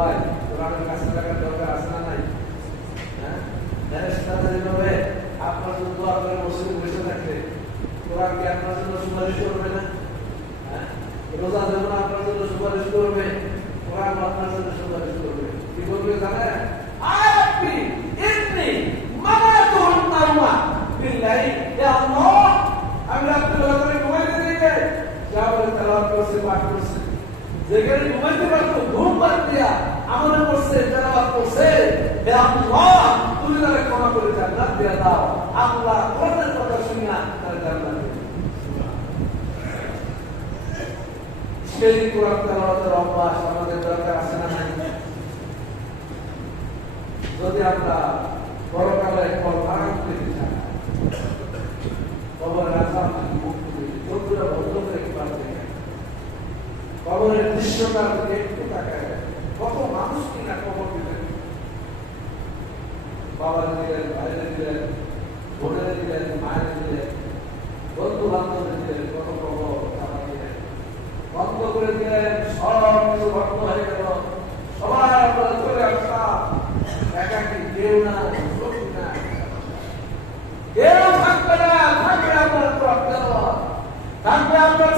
ভাই কোরআনের কাছে থাকার দরকার আছে না নাই? হ্যাঁ, যেভাবে আপনার জন্য দোয়া করে মসজিদে বসে থাকবে, কোরআন কি আপনার জন্য সুপারিশ করবে না? হ্যাঁ, রোজা যখন আপনার জন্য সুপারিশ করবে, কোরআন আপনার জন্য সুপারিশ করবে। কি বলবে জানেন? আয়াতি ইন্নী মানাতুন নাওমা বিল্লাহি, ইয়া আল্লাহ আমি রাত্রিবেলা করে ঘুমাইতে দিই, যা বলে তেলাওয়াত করছে, পাঠ করছে, যেখানে ঘুমাইতে পারতো ঘুম পাড় দিয়া আমল করছে, তেলাওয়াত করছে, হে আল্লাহ তুমি তাকে ক্ষমা করে জান্নাত দিয়ে দাও। আল্লাহ কোরআনের কথা শুনি না তার জান্নাত দিও। সেই কোরআন তেলাওয়াতের অভ্যাস আমাদের দরকার আছে না নাই? যদি আমরা পরকালে কল্যাণ পেতে চাই, কবরের আযাব থেকে মুক্তি পেতে চোখগুলো বন্ধ করে একটু দেখেন, কবরের দৃশ্যটার দিকে একটু তাকায়, কত মানুষ কিনা কবর দিলেন, বাবা দিলেন, ভাইদের দিলেন, বোনের দিলেন, মায়ের দিলেন, বন্ধু বান্ধবের দিলেন, কত কবর তারা দিলেন, বন্ধ করে দিলেন, সব কিছু বন্ধ হয়ে গেল, সবাই আমরা চলে আসলাম, একাকি কেউ না, শক্তি না, কেউ থাকবে না, থাকবে আপনার প্রাপ্ত, থাকবে আপনার